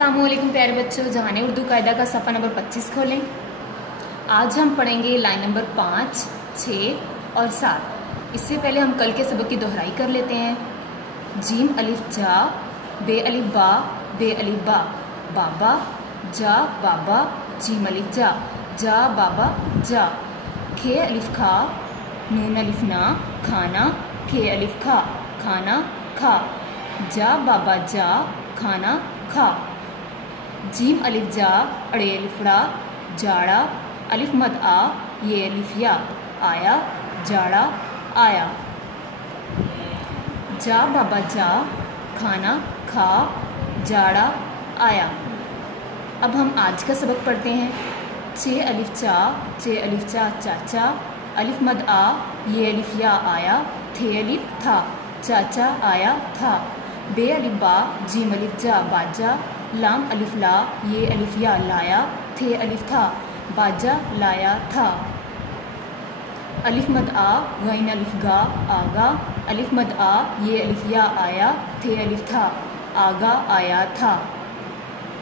अस्सलामुअलैकुम प्यारे बच्चों, जहाने उर्दू कायदा का सफ़ा नंबर 25 खोलें। आज हम पढ़ेंगे लाइन नंबर 5, 6 और 7। इससे पहले हम कल के सबक की दोहराई कर लेते हैं। जीम अलिफ जा, बे अलिफ बा, बे अलिफ बा, बाबा जा बाबा, जीम अलिफ जा बाबा जा। खे अलिफ खा, नून अलिफ ना, खाना, खे अलिफ खा, खाना खा। जा बाबा जा, खाना खा। जीम अलिफ जा, अड़े अलिफड़ा, जाड़ा, अलिफ मद आ, ये अलिफ या, आया, जाड़ा, आया। जा बाबा जा, खाना खा, जाड़ा, आया। अब हम आज का सबक पढ़ते हैं। चे अलिफ चा, चे अलिफ चा चाचा, अलिफ मद आ, ये अलिफ या, आया, थे अलिफ था, चाचा आया था। बे अलिफ बा, जीम अलिफ जा बाजा, लाम अलिफ ला, ये अलिफ या, लाया, थे अलिफ था, बाजा लाया था। अलिफ मद आ, गैन अलिफ गा, आगा, अलिफ मद आ, ये अलिफ या, आया, थे अलिफ था, आगा आया था।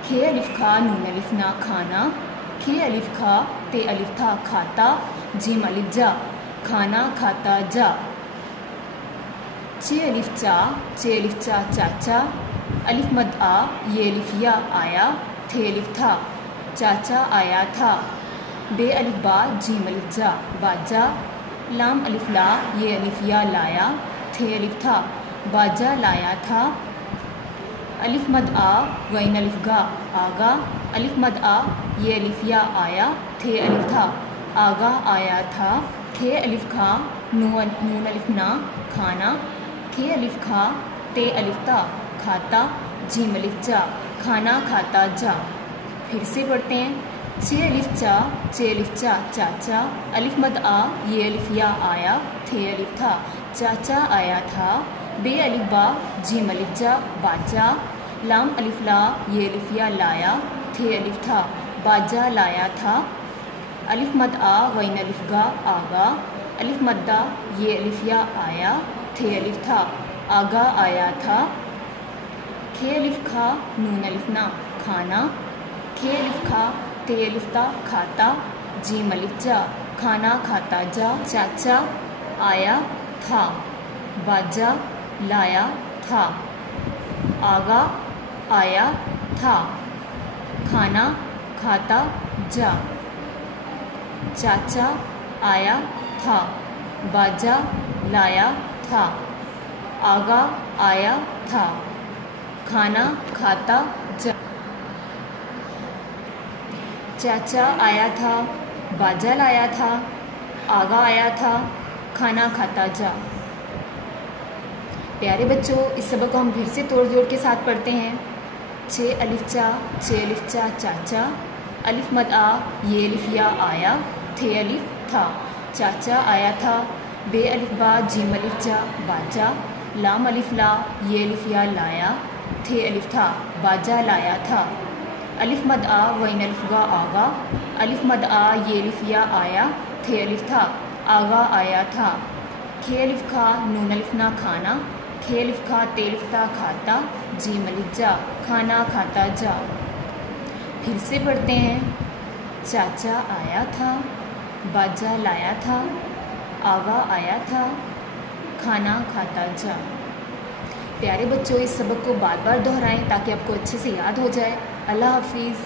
खे अलिफ खा, नून अलिफ ना, खाना, खे अलिफ खा, ते अलिफ था, खाता, जीम अलिफ जा, खाना खाता जा। चे अलिफ चा चाचा, अलिफ मद आ, ये अलिफ या, आया, थे अलिफ था, चाचा आया था। बे अलिफ बा, जीम अलिफ जा बाजा, लाम अलिफ ला, ये अलिफ या, लाया, थे अलिफ था, बाजा लाया था। अलिफ मद आ, गैन अलिफ गा, आगा, अलिफ मद आ, ये अलिफ या, आया, थे अलिफ था, आगा आया था। खे अलिफ खा, नून अलिफ ना, खाना, खे अलिफ खा, ते अलिफ था, खाता, जीम अलिफ जा, खाना खाता जा। फिर से पढ़ते हैं। चे अलिफ चा चाचा, अलिफ मद आ, ये अलिफ या, आया, थे अलिफ था, चाचा आया था। बे अलिफ बा, जीम अलिफ जा बाजा, लाम अलिफ ला, ये अलिफ या, लाया, थे अलिफ था, बाजा लाया था। अलिफ मद आ, गैन अलिफ गा, आगा, अलिफ मद आ, ये अलिफ या, आया, थे अलिफ था, आगा आया था। खे अलिफ खा, नून अलिफ ना, खाना, खे अलिफ खा, ते अलिफ ता, खाता, जीम अलिफ जा, खाना खाता जा। चाचा आया था, बाजा लाया था, आगा आया था, खाना खाता जा। चाचा आया था, बाजा लाया था, आगा आया था, खाना खाता जा। चाचा आया था, बाजा लाया था, आगा आया था, खाना खाता जा। प्यारे बच्चों, इस सबक को हम फिर से तोड़ जोड़ के साथ पढ़ते हैं। चे अलिफ चा चाचा, अलिफ मद आ, ये अलिफ या, आया, थे अलिफ था, चाचा आया था। बे अलिफ बा, जीम अलिफ जा बाजा, लाम अलिफ ला, ये अलिफ या, लाया, थे अलिफ था, बाजा लाया था। अलिफ मद आ, गैन अलिफ गा, आगा, अलिफ मद आ, ये अलिफ या, आया, थे अलिफ था, आगा आया था। खे अलिफ खा, नून अलिफ ना, खाना, खे अलिफ खा, ते अलिफ था, खाता, जीम अलिफ जा, खाना खाता जा। फिर से पढ़ते हैं। चाचा आया था, बाजा लाया था, आगा आया था, खाना खाता जा। प्यारे बच्चों, इस सबक को बार बार दोहराएं ताकि आपको अच्छे से याद हो जाए। अल्लाह हाफिज़।